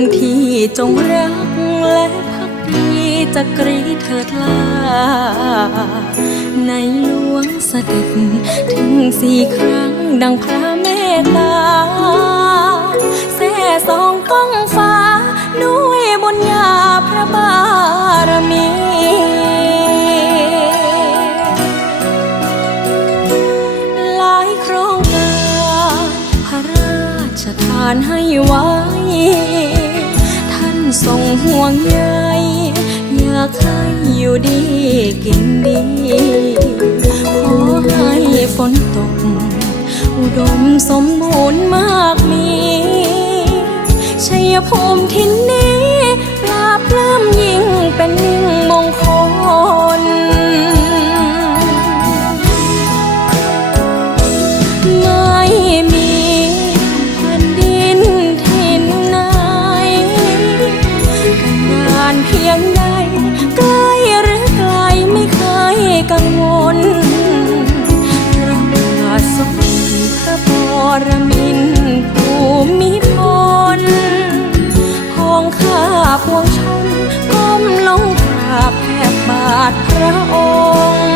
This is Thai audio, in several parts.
บางทีจงรักและพักดีจะกรีเถิดลา ในหลวงเสด็จถึงสี่ครั้งดังพระเมตตาแส่สองก้องฟ้า ด้วยบุญญาพระบารมีหลายโครงการพระราชทานให้ไว้ ท่านทรงห่วงใยอยากให้อยู่ดีกินดี ขอให้ฝนตก อุดมสมบูรณ์มากมีชัยภูมิทินนี้ปราบเริ่มยิ่งเป็นนิ ยกังวลพระบาทสมเด็จพระปรมินภูมิพลพองข้าพวงชนก้มลงกราบแทบบาทพระองค์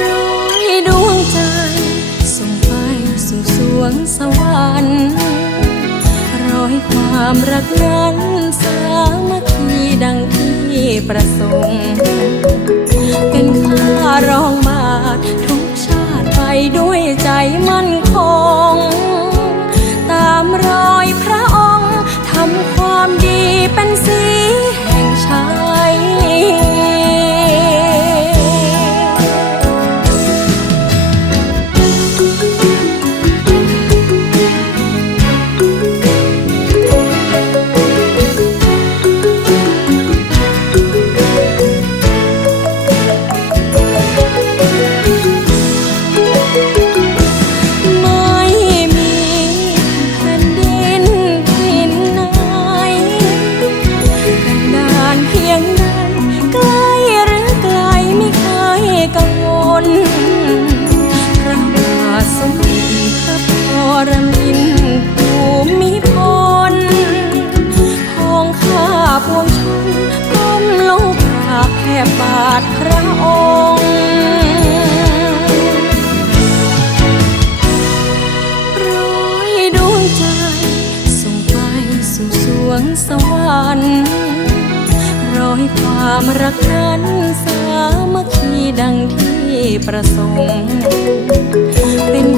ร้อยดวงใจส่งไปสู่สวงสวรรค์รอยความรักนั้นสามัคคีดัง ที่ประสงค์ บแทบบาทพระองค์ร้อยดวงใจ ส่งไปสู่สวงสวรรค์ร้อยความรักนั้นสามัคคีดังที่ประสงค์เป็น